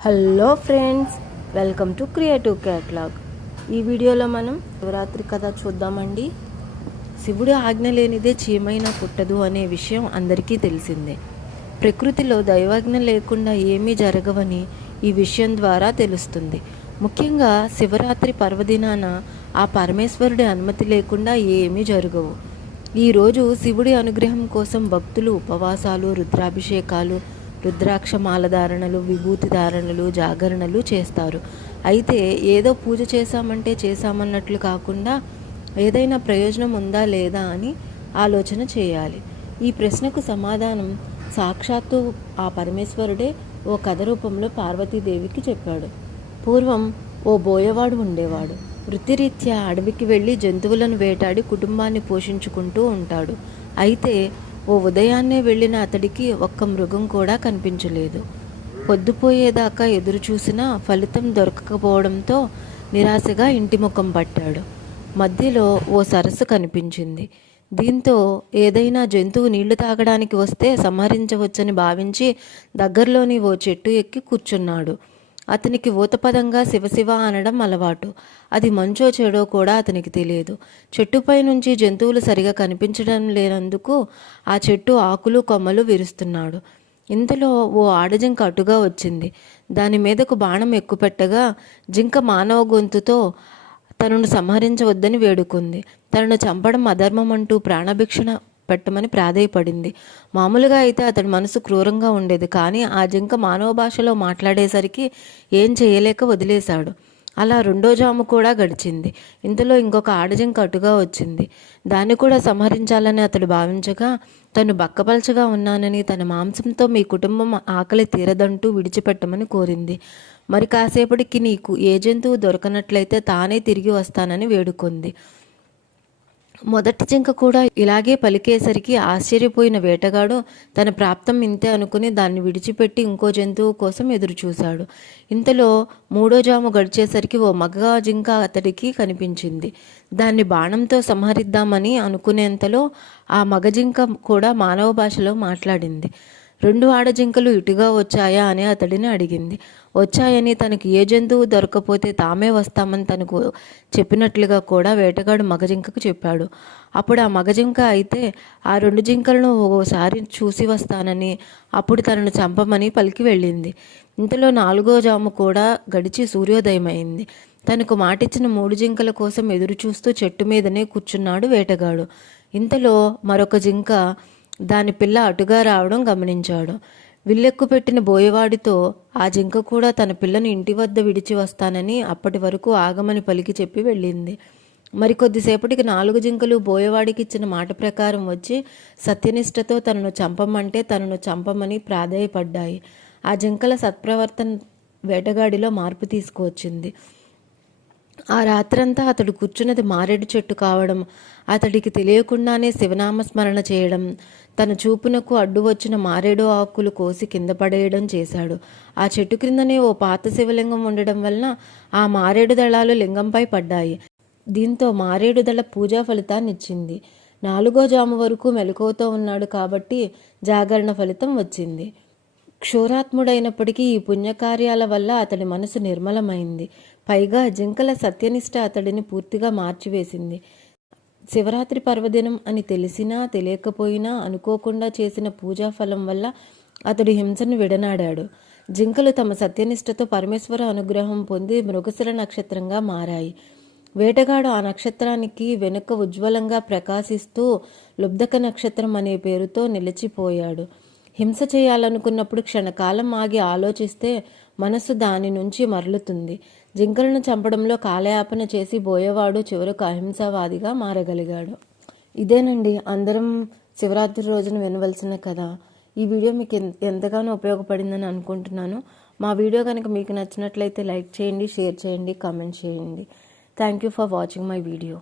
Hello friends welcome to Creative Catalogue ఈ వీడియోలో మనం శివరాత్రి కథ చూద్దామండి. శివుడు ఆజ్ఞ లేనిదే చీమైనా పుట్టదు అనే విషయం అందరికీ తెలిసిందే. ప్రకృతిలో దైవాజ్ఞ లేకుండా ఏమీ జరగవని ఈ విషయం ద్వారా తెలుస్తుంది. ముఖ్యంగా శివరాత్రి పర్వదినాన ఆ పరమేశ్వరుడి అనుమతి లేకుండా ఏమీ జరగవు. ఈరోజు శివుడి అనుగ్రహం కోసం భక్తులు ఉపవాసాలు రుద్రాభిషేకాలు రుద్రాక్ష మాలధారణలు విభూతి ధారణలు జాగరణలు చేస్తారు. అయితే ఏదో పూజ చేశామంటే చేశామన్నట్లు కాకుండా ఏదైనా ప్రయోజనం ఉందా లేదా అని ఆలోచన చేయాలి. ఈ ప్రశ్నకు సమాధానం సాక్షాత్తు ఆ పరమేశ్వరుడే ఓ కథ రూపంలో పార్వతీదేవికి చెప్పాడు. పూర్వం ఓ బోయవాడు ఉండేవాడు. వృత్తిరీత్యా అడవికి వెళ్ళి జంతువులను వేటాడి కుటుంబాన్ని పోషించుకుంటూ ఉంటాడు. అయితే ఓ ఉదయాన్నే వెళ్ళిన అతడికి ఒక్క మృగం కూడా కనిపించలేదు. పొద్దుపోయేదాకా ఎదురు చూసినా ఫలితం దొరకకపోవడంతో నిరాశగా ఇంటి ముఖం పట్టాడు. మధ్యలో ఓ సరస్సు కనిపించింది. దీంతో ఏదైనా జంతువు నీళ్ళు తాగడానికి వస్తే సంహరించవచ్చని భావించి దగ్గరలోని ఓ చెట్టు ఎక్కి కూర్చున్నాడు. అతనికి ఊతపదంగా శివశివ అనడం అలవాటు. అది మంచో చెడో కూడా అతనికి తెలియదు. చెట్టుపై నుంచి జంతువులు సరిగా కనిపించడం లేనందుకు ఆ చెట్టు ఆకులు కొమ్మలు విరుస్తున్నాడు. ఇంతలో ఓ ఆడజింక అటుగా వచ్చింది. దాని మీదకు బాణం ఎక్కుపెట్టగా జింక మానవ గొంతుతో తనను సంహరించవద్దని వేడుకుంది. తనను చంపడం అధర్మం అంటూ ప్రాణభిక్షణ పెట్టమని ప్రాధేయపడింది. మామూలుగా అయితే అతడి మనసు క్రూరంగా ఉండేది. కానీ ఆ జింక మానవ భాషలో మాట్లాడేసరికి ఏం చేయలేక వదిలేశాడు. అలా రెండో జాము కూడా గడిచింది. ఇంతలో ఇంకొక ఆడజింక అటుగా వచ్చింది. దాన్ని కూడా సంహరించాలని అతడు భావించగా తను బక్కపలచగా ఉన్నానని తన మాంసంతో మీ కుటుంబం ఆకలి తీరదంటూ విడిచిపెట్టమని కోరింది. మరి కాసేపటికి నీకు ఏ జంతువు దొరకనట్లయితే తానే తిరిగి వస్తానని వేడుకుంది. మొదటి జింక కూడా ఇలాగే పలికేసరికి ఆశ్చర్యపోయిన వేటగాడు తన ప్రాప్తం ఇంతే అనుకుని దాన్ని విడిచిపెట్టి ఇంకో జంతువు కోసం ఎదురుచూశాడు. ఇంతలో మూడో జాము గడిచేసరికి ఓ మగ జింక అతడికి కనిపించింది. దాన్ని బాణంతో సంహరిద్దామని అనుకునేంతలో ఆ మగ జింక కూడా మానవ భాషలో మాట్లాడింది. రెండు ఆడజింకలు ఇటుగా వచ్చాయా అని అతడిని అడిగింది. వచ్చాయని తనకు ఏ జంతువు దొరకపోతే తామే వస్తామని తనకు చెప్పినట్లుగా కూడా వేటగాడు మగజింకకు చెప్పాడు. అప్పుడు ఆ మగజింక అయితే ఆ రెండు జింకలను ఓసారి చూసి వస్తానని అప్పుడు తనను చంపమని పలికి వెళ్ళింది. ఇంతలో నాలుగో జాము కూడా గడిచి సూర్యోదయమైంది. తనకు మాటిచ్చిన మూడు జింకల కోసం ఎదురు చూస్తూ చెట్టు మీదనే కూర్చున్నాడు వేటగాడు. ఇంతలో మరొక జింక దాని పిల్ల అటుగా రావడం గమనించాడు. విల్లెక్కు పెట్టిన బోయవాడితో ఆ జింక కూడా తన పిల్లను ఇంటి వద్ద విడిచి వస్తానని అప్పటి వరకు ఆగమని పలికి చెప్పి వెళ్ళింది. మరికొద్దిసేపటికి నాలుగు జింకలు బోయవాడికి ఇచ్చిన మాట ప్రకారం వచ్చి సత్యనిష్టతో తనను చంపమంటే తనను చంపమని ప్రాధేయపడ్డాయి. ఆ జింకల సత్ప్రవర్తన వేటగాడిలో మార్పు తీసుకువచ్చింది. ఆ రాత్రంతా అతడు కూర్చున్నది మారేడు చెట్టు కావడం అతడికి తెలియకుండానే శివనామస్మరణ చేయడం తన చూపునకు అడ్డు వచ్చిన మారేడు ఆకులు కోసి కింద పడేయడం చేశాడు. ఆ చెట్టు క్రిందనే ఓ పాత శివలింగం ఉండడం వలన ఆ మారేడు దళాలు లింగంపై పడ్డాయి. దీంతో మారేడు దళ పూజా ఫలితాన్ని ఇచ్చింది. నాలుగో జాము వరకు మెలకువతో ఉన్నాడు కాబట్టి జాగరణ ఫలితం వచ్చింది. క్షూరాత్ముడైనప్పటికీ ఈ పుణ్యకార్యాల వల్ల అతడి మనసు నిర్మలమైంది. పైగా జింకల సత్యనిష్ట అతడిని పూర్తిగా మార్చివేసింది. శివరాత్రి పర్వదినం అని తెలిసినా తెలియకపోయినా అనుకోకుండా చేసిన పూజా ఫలం వల్ల అతడు హింసను విడనాడాడు. జింకలు తమ సత్యనిష్టతో పరమేశ్వర అనుగ్రహం పొంది మృగశిర నక్షత్రంగా మారాయి. వేటగాడు ఆ నక్షత్రానికి వెనుక ఉజ్వలంగా ప్రకాశిస్తూ లుబ్ధక నక్షత్రం అనే పేరుతో నిలిచిపోయాడు. హింస చేయాలనుకున్నప్పుడు క్షణకాలం ఆగి ఆలోచిస్తే మనసు దాని నుంచి మరలుతుంది. జింకలను చంపడంలో కాలయాపన చేసి బోయేవాడు చివరకు అహింసావాదిగా మారగలిగాడు. ఇదేనండి అందరం శివరాత్రి రోజున వినవలసిన కథ. ఈ వీడియో మీకు ఎంతగానో ఉపయోగపడిందని అనుకుంటున్నాను. మా వీడియో కనుక మీకు నచ్చినట్లయితే లైక్ చేయండి షేర్ చేయండి కామెంట్ చేయండి. Thank you for watching my video.